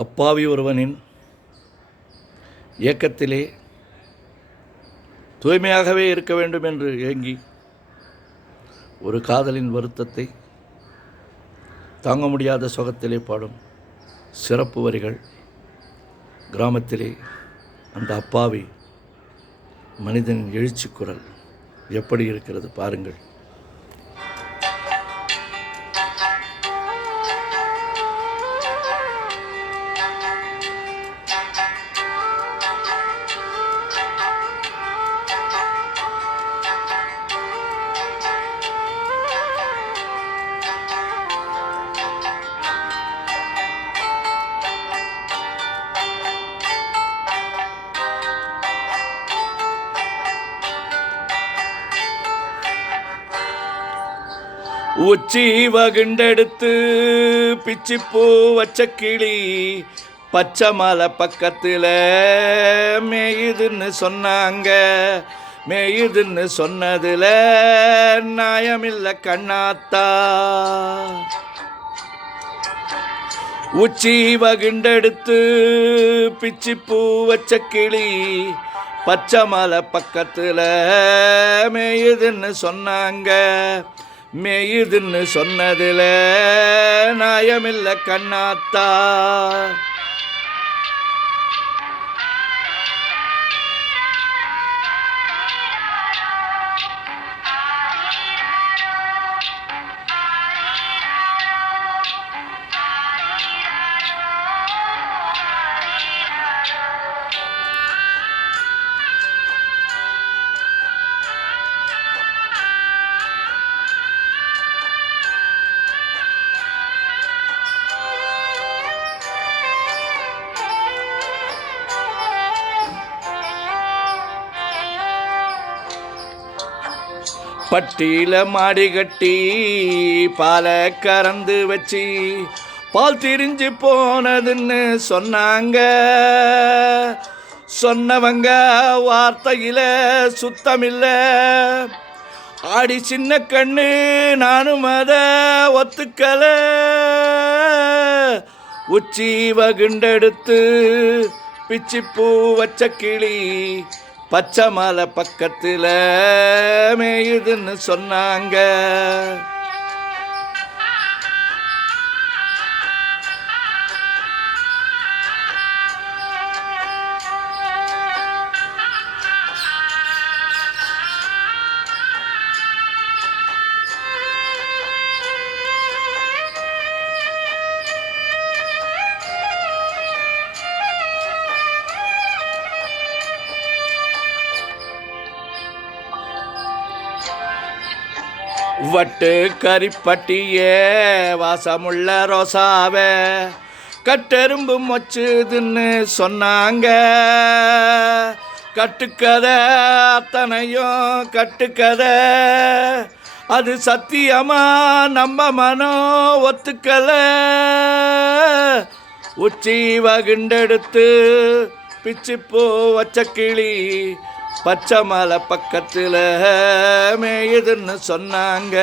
அப்பாவி ஒருவனின் இயக்கத்திலே தூய்மையாகவே இருக்க வேண்டும் என்று ஏங்கி ஒரு காதலின் வருத்தத்தை தாங்க முடியாத சுகத்திலே பாடும் சிறப்பு வரிகள். கிராமத்திலே அந்த அப்பாவி மனிதனின் எழுச்சி குரல் எப்படி இருக்கிறது பாருங்கள். உச்சி வகுண்டெடுத்து பிச்சிப்பூ வச்ச கிளி பச்சை மலை பக்கத்தில் மேயுதுன்னு சொன்னாங்க. மேயுதுன்னு சொன்னதில் நியாயமில்லை கண்ணாத்தா. உச்சி வகுண்டெடுத்து பிச்சிப்பூ வச்ச கிளி பச்சை மலை பக்கத்தில் மேயுதுன்னு சொன்னாங்க. மேயுதுன்னு சொன்னதில் நியாயமில்லை கண்ணாத்தா. பட்டியில மாடி கட்டி பாலை கறந்து வச்சு பால் திரிஞ்சு போனதுன்னு சொன்னாங்க. சொன்னவங்க வார்த்தையில சுத்தமில்லை. ஆடி சின்ன கண்ணு நானும் அதை ஒத்துக்கல. உச்சி வகுண்டெடுத்து பிச்சிப்பூ வச்ச கிளி பச்சை மலை பக்கத்தில் மேயுதுன்னு சொன்னாங்க. வட்டு கரிப்பட்டியே வாசமுள்ள ரோசாவே கட்டெரும்பு மொச்சுதுன்னு சொன்னாங்க. கட்டுக்கதை அத்தனையும் கட்டுக்கதை, அது சத்தியமா நம்ம மனம் ஒத்துக்கல. உச்சி வகுண்டெடுத்து பிச்சிப்பூ வச்ச கிளி பச்சை மலை பக்கத்தில் மேயுதுன்னு சொன்னாங்க.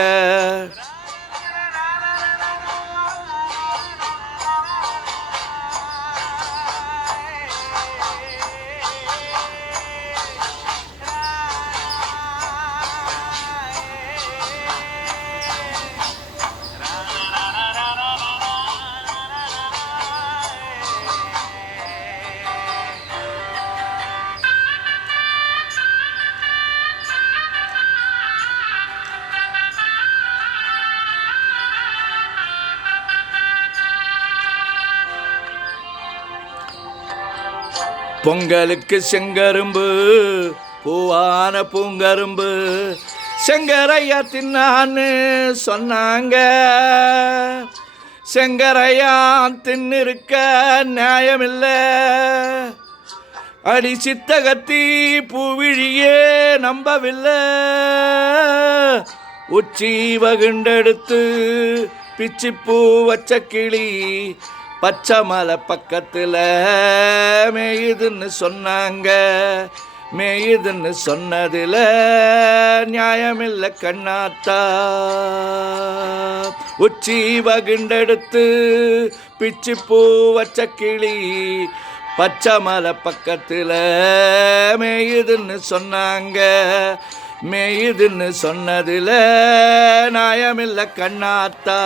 பொங்கலுக்கு செங்கரும்பு பூவான பூங்கரும்பு செங்கரையா தின்னான்னு சொன்னாங்க. செங்கரையா தின்னிருக்க நியாயமில்லை. அடி சித்தகத்தி பூவிழியே நம்பவில்லை. உச்சி வகுண்டெடுத்து பிச்சிப்பூ வச்ச கிளி பச்சை மலை பக்கத்தில் மேயுதுன்னு சொன்னாங்க. மேயுதுன்னு சொன்னதில் நியாயமில்லை கண்ணாத்தா. உச்சி வகுண்டெடுத்து பிச்சி பூ வச்ச கிளி பச்சை மலை பக்கத்தில் மேயுதுன்னு சொன்னாங்க. மேயுதுன்னு சொன்னதில் நியாயமில்லை கண்ணாத்தா.